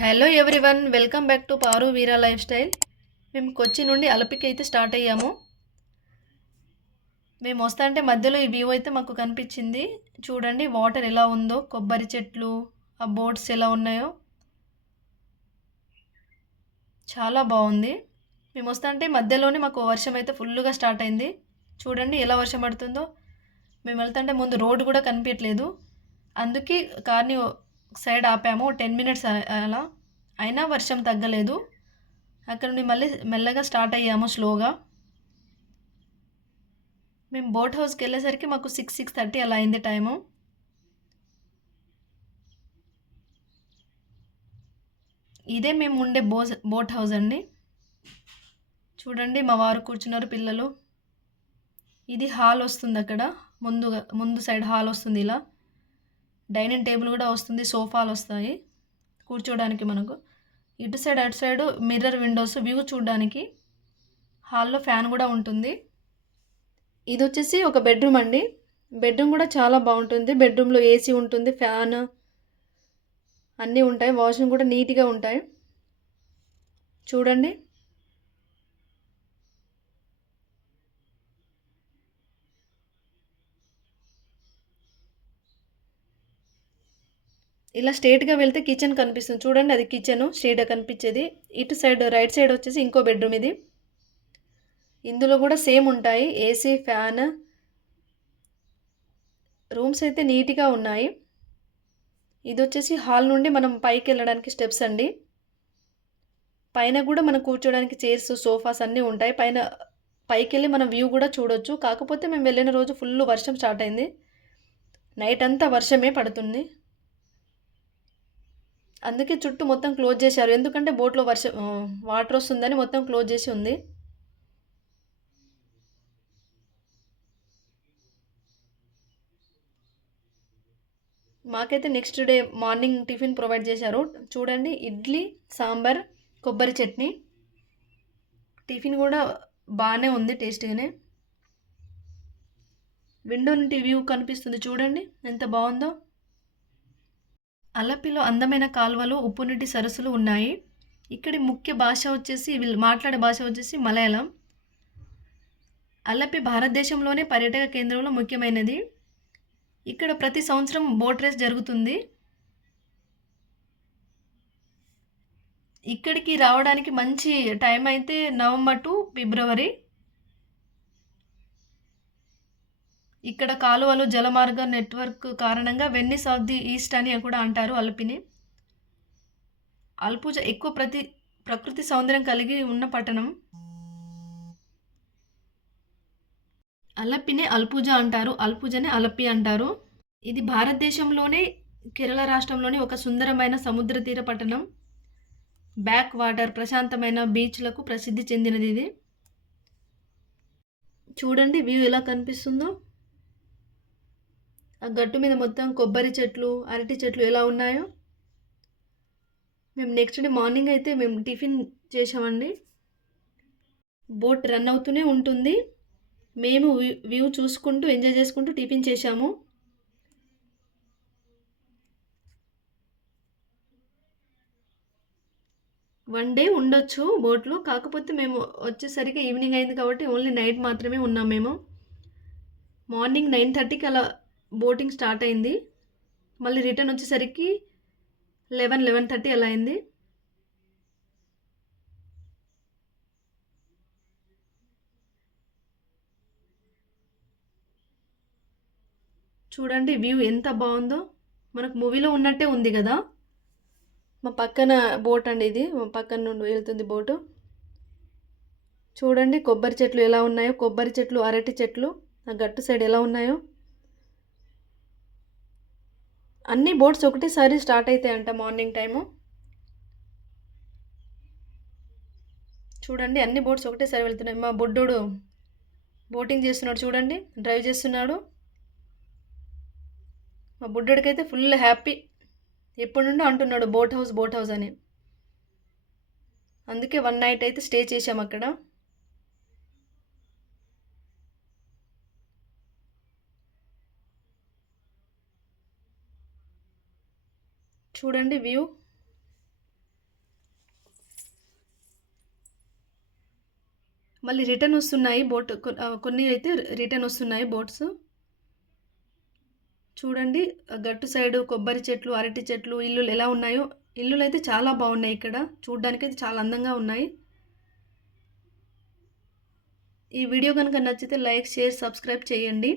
Hello everyone, welcome back to Paru Veera life style. మేము కొచ్చి నుండి అలపికి అయితే స్టార్ట్ అయ్యాము. మేము వస్తా అంటే మధ్యలో ఈ వ్యూ అయితే మాకు కనిపించింది. చూడండి వాటర్ ఎలా ఉందో, కొబ్బరి చెట్లు, ఆ బోట్స్ ఎలా ఉన్నాయో చాలా బాగుంది. మేము వస్తా అంటే మధ్యలోనే మాకు వర్షం అయితే ఫుల్గా స్టార్ట్ అయింది. చూడండి ఎలా వర్షం పడుతుందో. మేము వెళ్తుంటే ముందు రోడ్డు కూడా కనిపించట్లేదు. అందుకే కార్ని సైడ్ ఆపాము 10 మినిట్స్ అలా. అయినా వర్షం తగ్గలేదు. అక్కడ నుండి మళ్ళీ మెల్లగా స్టార్ట్ అయ్యాము స్లోగా. మేము బోట్ హౌస్కి వెళ్ళేసరికి మాకు 6:30 అలా అయింది టైము. ఇదే మేము ఉండే బోట్ హౌస్ అండి. చూడండి మా వారు కూర్చున్నారు, పిల్లలు. ఇది హాల్ వస్తుంది అక్కడ ముందు సైడ్ హాల్ వస్తుంది. ఇలా డైనింగ్ టేబుల్ కూడా వస్తుంది, సోఫాలు వస్తాయి కూర్చోడానికి మనకు. ఇటు సైడ్ అటు సైడ్ మిర్రర్ విండోస్, వ్యూ చూడడానికి. హాల్లో ఫ్యాన్ కూడా ఉంటుంది. ఇది వచ్చేసి ఒక బెడ్రూమ్ అండి. బెడ్రూమ్ కూడా చాలా బాగుంటుంది. బెడ్రూమ్లో ఏసీ ఉంటుంది, ఫ్యాన్ అన్నీ ఉంటాయి. వాష్రూమ్ కూడా నీట్గా ఉంటాయి. చూడండి ఇలా స్ట్రేట్గా వెళ్తే కిచెన్ కనిపిస్తుంది. చూడండి అది కిచెన్ స్ట్రేట్గా కనిపించేది. ఇటు సైడ్ రైట్ సైడ్ వచ్చేసి ఇంకో బెడ్రూమ్ ఇది. ఇందులో కూడా సేమ్ ఉంటాయి, ఏసీ, ఫ్యాన్. రూమ్స్ అయితే నీట్గా ఉన్నాయి. ఇది వచ్చేసి హాల్ నుండి మనం పైకి వెళ్ళడానికి స్టెప్స్ అండి. పైన కూడా మనం కూర్చోడానికి చైర్స్, సోఫాస్ అన్నీ ఉంటాయి. పైకి వెళ్ళి మనం వ్యూ కూడా చూడొచ్చు. కాకపోతే మేము వెళ్ళిన రోజు ఫుల్ వర్షం స్టార్ట్ అయింది. నైట్ అంతా వర్షమే పడుతుంది. అందుకే చుట్టూ మొత్తం క్లోజ్ చేశారు. ఎందుకంటే బోట్లో వాటర్ వస్తుందని మొత్తం క్లోజ్ చేసి ఉంది. మాకైతే next day morning tiffin provide చేశారు. చూడండి ఇడ్లీ, సాంబార్, కొబ్బరి చట్నీ. టిఫిన్ కూడా బాగానే ఉంది, టేస్టీగానే. విండో నుండి వ్యూ కనిపిస్తుంది, చూడండి ఎంత బాగుందో. అలపిలో అందమైన కాలువలు, ఉప్పునీటి సరస్సులు ఉన్నాయి. ఇక్కడి ముఖ్య భాష వచ్చేసి, వీళ్ళు మాట్లాడే భాష వచ్చేసి మలయాళం. అలపి భారతదేశంలోనే పర్యాటక కేంద్రంలో ముఖ్యమైనది. ఇక్కడ ప్రతి సంవత్సరం బోట్ రేస్ జరుగుతుంది. ఇక్కడికి రావడానికి మంచి టైం అయితే నవంబర్ టు ఫిబ్రవరి. ఇక్కడ కాలువలు, జలమార్గ నెట్వర్క్ కారణంగా వెన్నిస్ ఆఫ్ ది ఈస్ట్ అని కూడా అంటారు అల్పిని. అల్పుజ ఎక్కువ ప్రకృతి సౌందర్యం కలిగి ఉన్న పట్టణం. అలపినే అల్పుజ అంటారు, అల్పుజనే అలపి అంటారు. ఇది భారతదేశంలోనే కేరళ రాష్ట్రంలోని ఒక సుందరమైన సముద్ర తీర పట్టణం. బ్యాక్ వాటర్, ప్రశాంతమైన బీచ్లకు ప్రసిద్ధి చెందినది ఇది. చూడండి వ్యూ ఎలా కనిపిస్తుందో. ఆ గట్టు మీద మొత్తం కొబ్బరి చెట్లు, అరటి చెట్లు ఎలా ఉన్నాయో. మేము నెక్స్ట్ డే మార్నింగ్ అయితే మేము టిఫిన్ చేసామండి. బోట్ రన్ అవుతూనే ఉంటుంది. మేము వ్యూ చూసుకుంటూ ఎంజాయ్ చేసుకుంటూ టిఫిన్ చేసాము. వన్ డే ఉండొచ్చు బోట్లో. కాకపోతే మేము వచ్చేసరికి ఈవినింగ్ అయింది కాబట్టి ఓన్లీ నైట్ మాత్రమే ఉన్నాం మేము. మార్నింగ్ 9:30కి అలా బోటింగ్ స్టార్ట్ అయింది. మళ్ళీ రిటర్న్ వచ్చేసరికి 11:30 అలా అయింది. చూడండి వ్యూ ఎంత బాగుందో. మనకు మూవీలో ఉన్నట్టే ఉంది కదా. మా పక్కన బోట్ అండి ఇది, మా పక్కన నుండి వెళ్తుంది బోటు. చూడండి కొబ్బరి చెట్లు ఎలా ఉన్నాయో, కొబ్బరి చెట్లు, అరటి చెట్లు ఆ గట్టు సైడ్ ఎలా ఉన్నాయో. అన్ని బోట్స్ ఒకటేసారి స్టార్ట్ అవుతాయంట మార్నింగ్ టైము. చూడండి అన్ని బోట్స్ ఒకటేసారి వెళ్తున్నాయి. మా బొడ్డోడు బోటింగ్ చేస్తున్నాడు, చూడండి డ్రైవ్ చేస్తున్నాడు. మా బుడ్డోడికైతే ఫుల్ హ్యాపీ. ఎప్పటి నుండో అంటున్నాడు బోట్ హౌస్ అని. అందుకే వన్ నైట్ అయితే స్టే చేసాం అక్కడ. చూడండి వ్యూ. మళ్ళీ రిటర్న్ వస్తున్నాయి కొన్ని అయితే రిటర్న్ వస్తున్నాయి బోట్స్. చూడండి గట్టు సైడు కొబ్బరి చెట్లు, అరటి చెట్లు, ఇల్లులు ఎలా ఉన్నాయో. ఇల్లులైతే చాలా బాగున్నాయి ఇక్కడ. చూడ్డానికైతే చాలా అందంగా ఉన్నాయి. ఈ వీడియో కనుక నచ్చితే లైక్, షేర్, సబ్స్క్రైబ్ చేయండి.